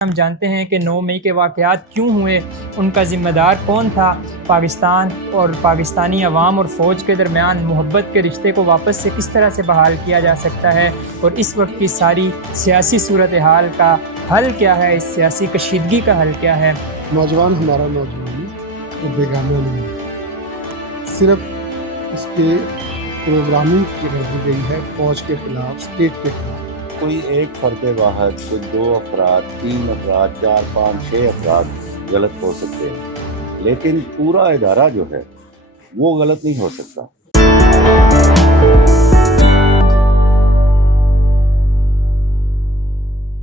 ہم جانتے ہیں کہ 9 مئی کے واقعات کیوں ہوئے، ان کا ذمہ دار کون تھا۔ پاکستان اور پاکستانی عوام اور فوج کے درمیان محبت کے رشتے کو واپس سے کس طرح سے بحال کیا جا سکتا ہے، اور اس وقت کی ساری سیاسی صورتحال کا حل کیا ہے، اس سیاسی کشیدگی کا حل کیا ہے۔ نوجوان ہمارا نوجوان وہ بیگانہ نہیں ہے، صرف اس کے پروگرامنگ کی رکھی گئی ہے فوج کے خلاف، اسٹیٹ کے خلاف۔ کوئی ایک فرد واحد، کوئی 2 افراد، 3 افراد، 4 5 6 افراد غلط ہو سکتے ہیں، لیکن پورا ادارہ جو ہے وہ غلط نہیں ہو سکتا۔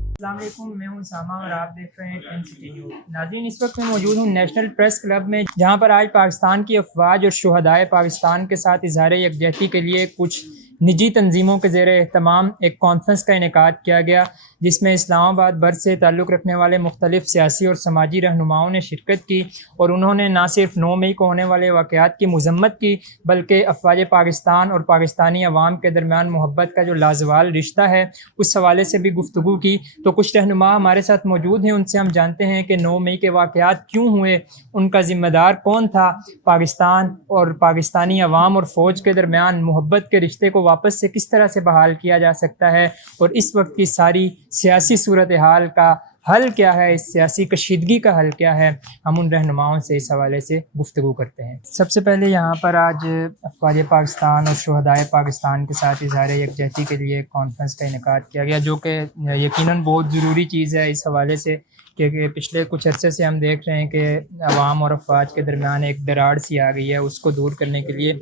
السلام علیکم، میں ہوں اسامہ اور آپ دیکھ رہے ہیں ٹین سٹی نیوز۔ ناظرین، اس وقت میں موجود ہوں نیشنل پریس کلب میں، جہاں پر آج پاکستان کی افواج اور شہدائے پاکستان کے ساتھ اظہار یکجہتی کے لیے کچھ نجی تنظیموں کے زیر اہتمام ایک کانفرنس کا انعقاد کیا گیا، جس میں اسلام آباد بر سے تعلق رکھنے والے مختلف سیاسی اور سماجی رہنماؤں نے شرکت کی، اور انہوں نے نہ صرف 9 مئی کو ہونے والے واقعات کی مذمت کی، بلکہ افواج پاکستان اور پاکستانی عوام کے درمیان محبت کا جو لازوال رشتہ ہے اس حوالے سے بھی گفتگو کی۔ تو کچھ رہنما ہمارے ساتھ موجود ہیں، ان سے ہم جانتے ہیں کہ 9 مئی کے واقعات کیوں ہوئے، ان کا ذمہ دار کون تھا۔ پاکستان اور پاکستانی عوام اور فوج کے درمیان محبت کے رشتے کو واپس سے کس طرح سے بحال کیا جا سکتا ہے، اور اس وقت کی ساری سیاسی صورتحال کا حل کیا ہے، اس سیاسی کشیدگی کا حل کیا ہے، ہم ان رہنماؤں سے اس حوالے سے گفتگو کرتے ہیں۔ سب سے پہلے یہاں پر آج افواج پاکستان اور شہدائے پاکستان کے ساتھ اظہار یکجہتی کے لیے ایک کانفرنس کا انعقاد کیا گیا، جو کہ یقیناً بہت ضروری چیز ہے اس حوالے سے کہ پچھلے کچھ عرصے سے ہم دیکھ رہے ہیں کہ عوام اور افواج کے درمیان ایک دراڑ سی آ گئی ہے، اس کو دور کرنے کے لیے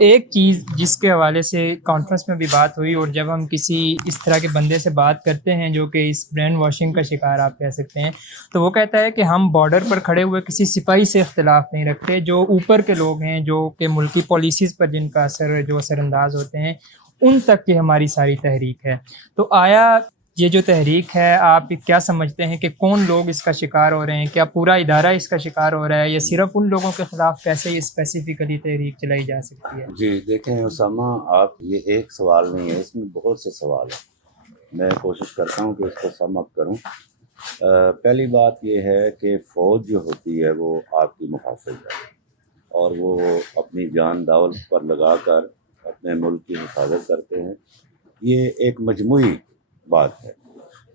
ایک چیز جس کے حوالے سے کانفرنس میں بھی بات ہوئی، اور جب ہم کسی اس طرح کے بندے سے بات کرتے ہیں جو کہ اس برین واشنگ کا شکار آپ کہہ سکتے ہیں، تو وہ کہتا ہے کہ ہم بارڈر پر کھڑے ہوئے کسی سپاہی سے اختلاف نہیں رکھتے، جو اوپر کے لوگ ہیں، جو کہ ملکی پالیسیز پر جن کا اثر انداز ہوتے ہیں، ان تک کی ہماری ساری تحریک ہے۔ تو آیا یہ جو تحریک ہے، آپ کیا سمجھتے ہیں کہ کون لوگ اس کا شکار ہو رہے ہیں؟ کیا پورا ادارہ اس کا شکار ہو رہا ہے، یا صرف ان لوگوں کے خلاف کیسے یہ اسپیسیفکلی تحریک چلائی جا سکتی ہے؟ جی دیکھیں اسامہ، آپ یہ ایک سوال نہیں ہے، اس میں بہت سے سوال ہیں، میں کوشش کرتا ہوں کہ اس کو سم اپ کروں۔ پہلی بات یہ ہے کہ فوج جو ہوتی ہے وہ آپ کی محافظ ہے، اور وہ اپنی جان داول پر لگا کر اپنے ملک کی حفاظت کرتے ہیں، یہ ایک مجموعی بات ہے۔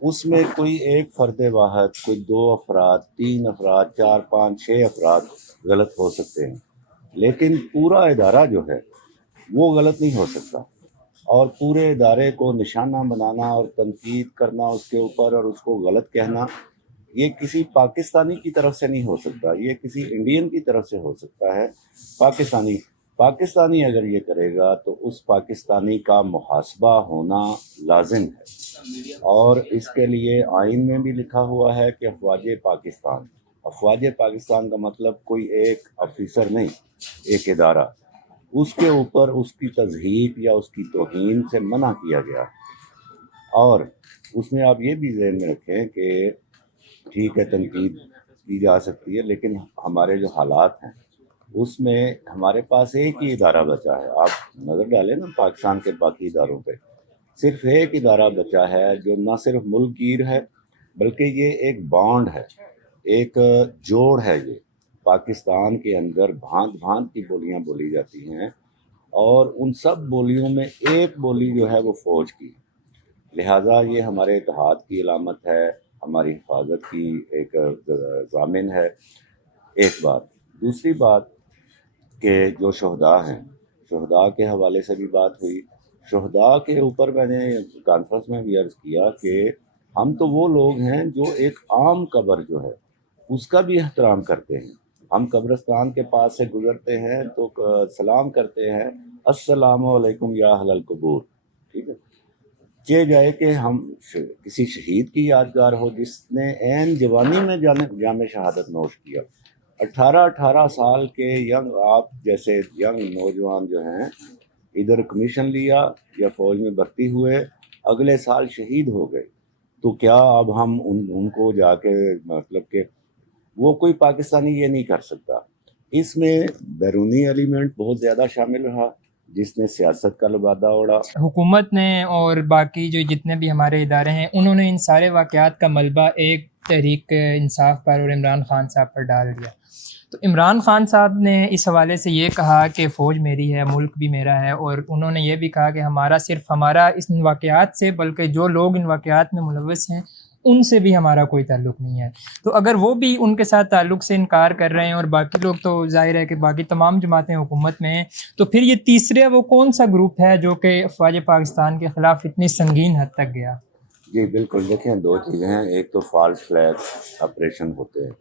اس میں کوئی ایک فرد واحد، کوئی 2 افراد، 3 افراد، 4 5 6 افراد غلط ہو سکتے ہیں، لیکن پورا ادارہ جو ہے وہ غلط نہیں ہو سکتا، اور پورے ادارے کو نشانہ بنانا اور تنقید کرنا اس کے اوپر اور اس کو غلط کہنا، یہ کسی پاکستانی کی طرف سے نہیں ہو سکتا، یہ کسی انڈین کی طرف سے ہو سکتا ہے۔ پاکستانی اگر یہ کرے گا تو اس پاکستانی کا محاسبہ ہونا لازم ہے، اور اس کے لیے آئین میں بھی لکھا ہوا ہے کہ افواج پاکستان کا مطلب کوئی ایک افیسر نہیں، ایک ادارہ، اس کے اوپر اس کی تضحیک یا اس کی توہین سے منع کیا گیا۔ اور اس میں آپ یہ بھی ذہن میں رکھیں کہ ٹھیک ہے تنقید کی جا سکتی ہے، لیکن ہمارے جو حالات ہیں اس میں ہمارے پاس ایک ہی ادارہ بچا ہے۔ آپ نظر ڈالیں نا پاکستان کے باقی اداروں پہ، صرف ایک ادارہ بچا ہے جو نہ صرف ملک گیر ہے، بلکہ یہ ایک بانڈ ہے، ایک جوڑ ہے۔ یہ پاکستان کے اندر بھانت بھانت کی بولیاں بولی جاتی ہیں، اور ان سب بولیوں میں ایک بولی جو ہے وہ فوج کی، لہٰذا یہ ہمارے اتحاد کی علامت ہے، ہماری حفاظت کی ایک ضامن ہے۔ ایک بات، دوسری بات کہ جو شہداء ہیں، شہداء کے حوالے سے بھی بات ہوئی۔ شہداء کے اوپر میں نے کانفرنس میں بھی عرض کیا کہ ہم تو وہ لوگ ہیں جو ایک عام قبر جو ہے اس کا بھی احترام کرتے ہیں۔ ہم قبرستان کے پاس سے گزرتے ہیں تو سلام کرتے ہیں، السلام علیکم یا اہل القبور، ٹھیک ہے، یہ جائے کہ ہم کسی شہید کی یادگار ہو جس نے عین جوانی میں جام شہادت نوش کیا۔ 18 سال کے ینگ، آپ جیسے ینگ نوجوان جو ہیں، ادھر کمیشن لیا یا فوج میں بھرتی ہوئے، اگلے سال شہید ہو گئے، تو کیا اب ہم ان کو جا کے مطلب کہ وہ کوئی پاکستانی یہ نہیں کر سکتا۔ اس میں بیرونی ایلیمنٹ بہت زیادہ شامل رہا، جس نے سیاست کا لبادہ اوڑھا۔ حکومت نے اور باقی جو جتنے بھی ہمارے ادارے ہیں، انہوں نے ان سارے واقعات کا ملبہ ایک تحریک انصاف پر اور عمران خان صاحب پر ڈال دیا. تو عمران خان صاحب نے اس حوالے سے یہ کہا کہ فوج میری ہے، ملک بھی میرا ہے، اور انہوں نے یہ بھی کہا کہ ہمارا اس واقعات سے بلکہ جو لوگ ان واقعات میں ملوث ہیں ان سے بھی ہمارا کوئی تعلق نہیں ہے. تو اگر وہ بھی ان کے ساتھ تعلق سے انکار کر رہے ہیں اور باقی لوگ تو ظاہر ہے کہ باقی تمام جماعتیں حکومت میں ہیں، تو پھر یہ تیسرے وہ کون سا گروپ ہے جو کہ افواج پاکستان کے خلاف اتنی سنگین حد تک گیا؟ جی بالکل، دیکھیں دو چیزیں ہیں. ایک تو فالس فلیگ آپریشن ہوتے ہیں.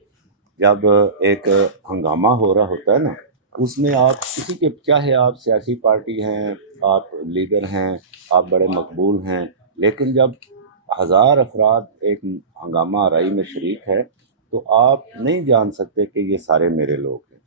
جب ایک ہنگامہ ہو رہا ہوتا ہے نا، اس میں آپ کسی کے چاہے آپ سیاسی پارٹی ہیں، آپ لیڈر ہیں، آپ بڑے مقبول ہیں، لیکن جب 1000 افراد ایک ہنگامہ آرائی میں شریک ہے تو آپ نہیں جان سکتے کہ یہ سارے میرے لوگ ہیں.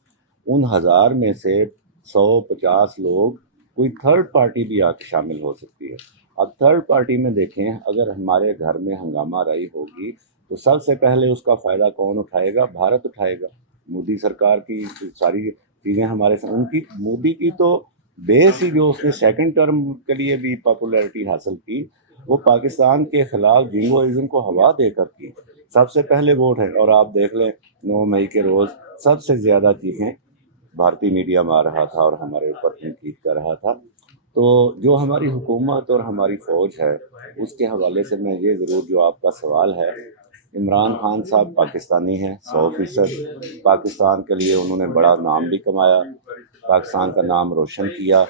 ان 1000 میں سے 150 لوگ کوئی تھرڈ پارٹی بھی آ کے شامل ہو سکتی ہے. اب تھرڈ پارٹی میں دیکھیں، اگر ہمارے گھر میں ہنگامہ آرائی ہوگی تو سب سے پہلے اس کا فائدہ کون اٹھائے گا؟ بھارت اٹھائے گا. مودی سرکار کی ساری چیزیں ہمارے ساتھ، ان کی مودی کی تو بیس ہی جو اس نے سیکنڈ ٹرم کے لیے بھی پاپولیرٹی حاصل کی، وہ پاکستان کے خلاف جنگوازم کو ہوا دے کر کی. سب سے پہلے ووٹ ہے. اور آپ دیکھ لیں 9 مئی کے روز سب سے زیادہ چیزیں بھارتی میڈیا میں آ رہا تھا اور ہمارے اوپر تنقید کر رہا تھا. تو جو ہماری حکومت اور ہماری فوج ہے اس کے حوالے سے میں یہ ضرور، جو آپ کا سوال ہے، عمران خان صاحب پاکستانی ہیں 100%. پاکستان کے لیے انہوں نے بڑا نام بھی کمایا، پاکستان کا نام روشن کیا.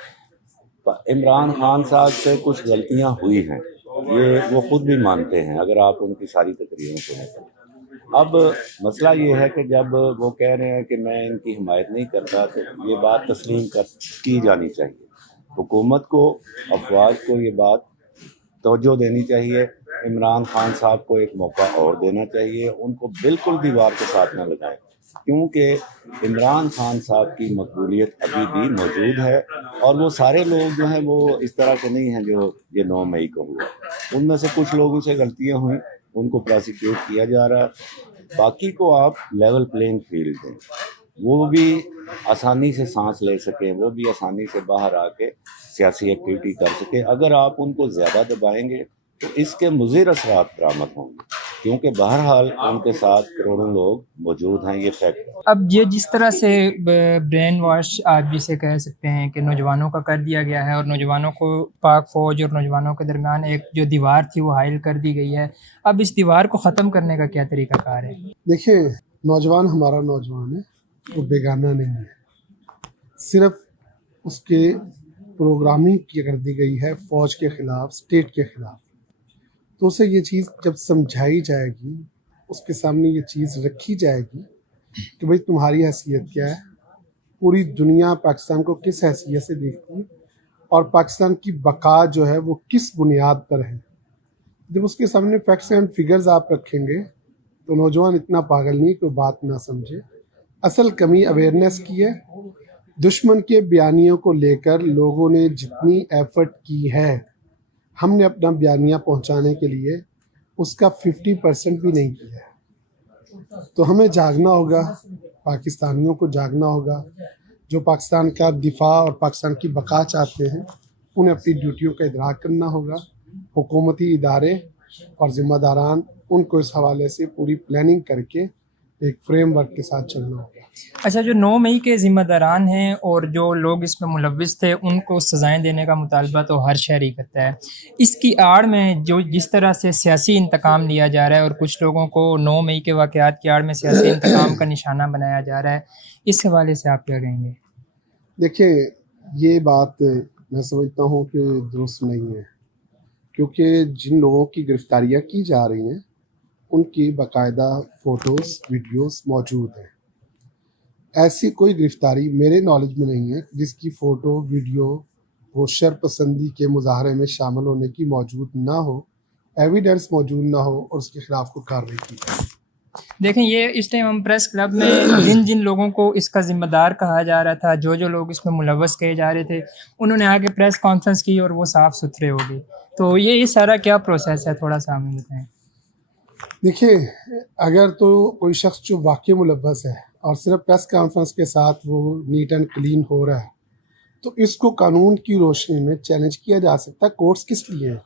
عمران خان صاحب سے کچھ غلطیاں ہوئی ہیں، یہ وہ خود بھی مانتے ہیں اگر آپ ان کی ساری تقریریں سنیں. اب مسئلہ یہ ہے کہ جب وہ کہہ رہے ہیں کہ میں ان کی حمایت نہیں کرتا، تو یہ بات تسلیم کی جانی چاہیے. حکومت کو، افواج کو یہ بات توجہ دینی چاہیے. عمران خان صاحب کو ایک موقع اور دینا چاہیے. ان کو بالکل دیوار کے ساتھ نہ لگائیں، کیونکہ عمران خان صاحب کی مقبولیت ابھی بھی موجود ہے، اور وہ سارے لوگ جو ہیں وہ اس طرح کے نہیں ہیں جو یہ 9 مئی کو ہوا. ان میں سے کچھ لوگوں سے غلطیاں ہوئیں، ان کو پراسیکیوٹ کیا جا رہا ہے. باقی کو آپ لیول پلینگ فیلڈ دیں، وہ بھی آسانی سے سانس لے سکیں، وہ بھی آسانی سے باہر آ کے سیاسی ایکٹیویٹی کر سکیں. اگر آپ ان کو زیادہ دبائیں گے تو اس کے مضر اثرات برآمد ہوں گے، کیونکہ بہرحال ان کے ساتھ کروڑوں لوگ موجود ہیں، یہ فیکٹ ہے. اب یہ جس طرح سے برین واش آپ جسے کہہ سکتے ہیں کہ نوجوانوں کا کر دیا گیا ہے، اور نوجوانوں کو پاک فوج اور نوجوانوں کے درمیان ایک جو دیوار تھی وہ حائل کر دی گئی ہے، اب اس دیوار کو ختم کرنے کا کیا طریقہ کار ہے؟ دیکھیں، نوجوان ہمارا نوجوان ہے، وہ بیگانہ نہیں ہے. صرف اس کے پروگرامنگ کی کر دی گئی ہے فوج کے خلاف، اسٹیٹ کے خلاف. تو اسے یہ چیز جب سمجھائی جائے گی، اس کے سامنے یہ چیز رکھی جائے گی کہ بھئی تمہاری حیثیت کیا ہے، پوری دنیا پاکستان کو کس حیثیت سے دیکھتی ہے، اور پاکستان کی بقا جو ہے وہ کس بنیاد پر ہے. جب اس کے سامنے فیکٹس اینڈ فگرز آپ رکھیں گے تو نوجوان اتنا پاگل نہیں کہ وہ بات نہ سمجھے. اصل کمی اویئرنیس کی ہے. دشمن کے بیانیوں کو لے کر لوگوں نے جتنی ایفرٹ کی ہے، ہم نے اپنا بیانیہ پہنچانے کے لیے اس کا 50% بھی نہیں کیا ہے. تو ہمیں جاگنا ہوگا، پاکستانیوں کو جاگنا ہوگا. جو پاکستان کا دفاع اور پاکستان کی بقا چاہتے ہیں، انہیں اپنی ڈیوٹیوں کا ادراک کرنا ہوگا. حکومتی ادارے اور ذمہ داران، ان کو اس حوالے سے پوری پلاننگ کر کے ایک فریم ورک کے ساتھ چلنا ہوگا. اچھا، جو 9 مئی کے ذمہ داران ہیں اور جو لوگ اس میں ملوث تھے، ان کو سزائیں دینے کا مطالبہ تو ہر شہری کرتا ہے. اس کی آڑ میں جو جس طرح سے سیاسی انتقام لیا جا رہا ہے، اور کچھ لوگوں کو 9 مئی کے واقعات کی آڑ میں سیاسی انتقام کا نشانہ بنایا جا رہا ہے، اس حوالے سے آپ کیا کہیں گے؟ دیکھیں، یہ بات میں سمجھتا ہوں کہ درست نہیں ہے، کیونکہ جن لوگوں کی گرفتاریاں کی جا رہی ہیں ان کی باقاعدہ فوٹوز، ویڈیوز موجود ہیں. ایسی کوئی گرفتاری میرے نالج میں نہیں ہے جس کی فوٹو، ویڈیو وہ شرپسندی کے مظاہرے میں شامل ہونے کی موجود نہ ہو، ایویڈنس موجود نہ ہو اور اس کے خلاف کوئی کارروائی کی جائے. دیکھیں، یہ اس ٹائم ہم پریس کلب میں جن لوگوں کو اس کا ذمہ دار کہا جا رہا تھا، جو لوگ اس میں ملوث کہے جا رہے تھے، انہوں نے آگے پریس کانفرنس کی اور وہ صاف ستھرے ہو گئے. تو یہ سارا کیا پروسیس ہے، تھوڑا سا ہمیں بتائیں. دیکھیں، اگر تو کوئی شخص جو واقعی ملوث ہے اور صرف پریس کانفرنس کے ساتھ وہ نیٹ اینڈ کلین ہو رہا ہے، تو اس کو قانون کی روشنی میں چیلنج کیا جا سکتا ہے. کورٹس کس لیے ہیں؟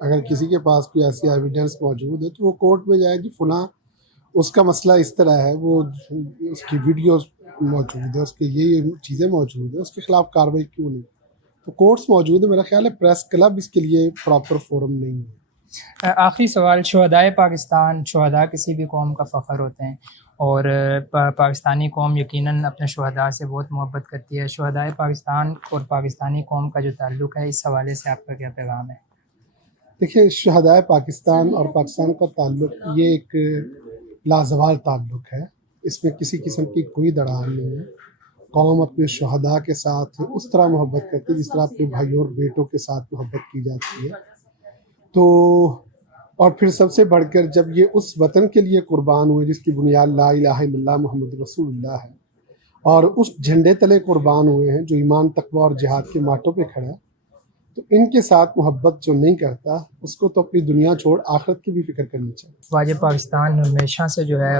اگر کسی کے پاس کوئی ایسی ایویڈنس موجود ہے تو وہ کورٹ میں جائے کہ فلاں اس کا مسئلہ اس طرح ہے, وہ اس کی ویڈیوز موجود ہے, اس کے یہ چیزیں موجود ہیں, اس کے خلاف کارروائی کیوں نہیں؟ تو کورٹس موجود ہے. میرا خیال ہے پریس کلب اس کے لیے پراپر فورم نہیں ہے. آخری سوال, شہدائے پاکستان, شہداء کسی بھی قوم کا فخر ہوتے ہیں اور پاکستانی قوم یقیناً اپنے شہداء سے بہت محبت کرتی ہے. شہدائے پاکستان اور پاکستانی قوم کا جو تعلق ہے, اس حوالے سے آپ کا کیا پیغام ہے؟ دیکھیے, شہدائے پاکستان اور پاکستان کا تعلق یہ ایک لازوال تعلق ہے. اس میں کسی قسم کی کوئی دراڑ نہیں ہے. قوم اپنے شہداء کے ساتھ اس طرح محبت کرتی ہے جس طرح اپنے بھائیوں اور بیٹوں کے ساتھ محبت کی جاتی ہے. تو اور پھر سب سے بڑھ کر جب یہ اس وطن کے لیے قربان ہوئے جس کی بنیاد لا الہ الا اللہ محمد رسول اللہ ہے, اور اس جھنڈے تلے قربان ہوئے ہیں جو ایمان, تقویٰ اور جہاد کے ماٹوں پہ کھڑا ہے, تو ان کے ساتھ محبت جو نہیں کرتا اس کو تو اپنی دنیا چھوڑ آخرت کی بھی فکر کرنی چاہیے. افواج پاکستان ہمیشہ سے جو ہے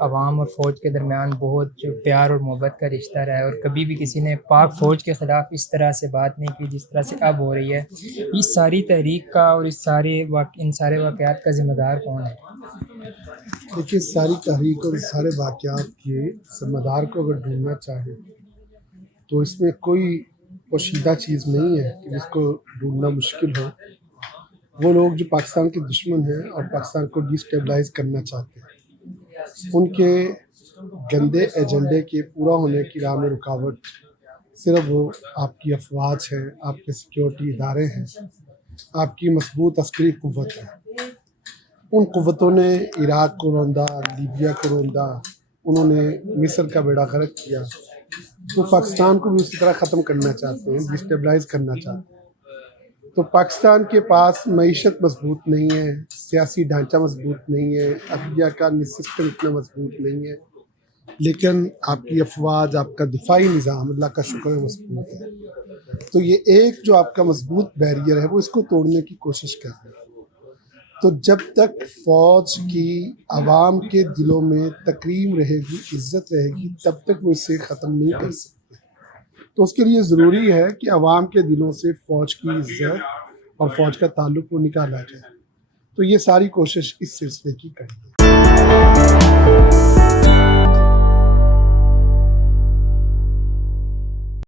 عوام اور فوج کے درمیان بہت جو پیار اور محبت کا رشتہ رہا ہے, اور کبھی بھی کسی نے پاک فوج کے خلاف اس طرح سے بات نہیں کی جس طرح سے اب ہو رہی ہے. اس ساری تحریک کا اور ان سارے واقعات کا ذمہ دار کون ہے؟ دیکھیے, ساری تحریک اور سارے واقعات کے ذمہ دار کو اگر ڈھونڈنا چاہے تو اس میں کوئی پوشیدہ چیز نہیں ہے کہ جس کو ڈھونڈنا مشکل ہو. وہ لوگ جو پاکستان کے دشمن ہیں اور پاکستان کو ڈیسٹیبلائز کرنا چاہتے ہیں, ان کے گندے ایجنڈے کے پورا ہونے کی راہ میں رکاوٹ صرف وہ آپ کی افواج ہے, آپ کے سیکیورٹی ادارے ہیں, آپ کی مضبوط عسکری قوت ہے. ان قوتوں نے عراق کو روندا, لیبیا کو روندا, انہوں نے مصر کا بیڑا غرق کیا. تو پاکستان کو بھی اسی طرح ختم کرنا چاہتے ہیں, ڈسٹیبلائز کرنا چاہتے ہیں. تو پاکستان کے پاس معیشت مضبوط نہیں ہے, سیاسی ڈھانچہ مضبوط نہیں ہے, عدلیہ کا سسٹم اتنا مضبوط نہیں ہے, لیکن آپ کی افواج, آپ کا دفاعی نظام اللہ کا شکر ہے مضبوط ہے. تو یہ ایک جو آپ کا مضبوط بیریئر ہے وہ اس کو توڑنے کی کوشش کر رہے ہیں. تو جب تک فوج کی عوام کے دلوں میں تکریم رہے گی, عزت رہے گی, تب تک وہ اسے ختم نہیں کر سکتے. تو اس کے لیے ضروری ہے کہ عوام کے دلوں سے فوج کی عزت اور فوج کا تعلق کو نکالا جائے. تو یہ ساری کوشش اس سلسلے کی کری ہے.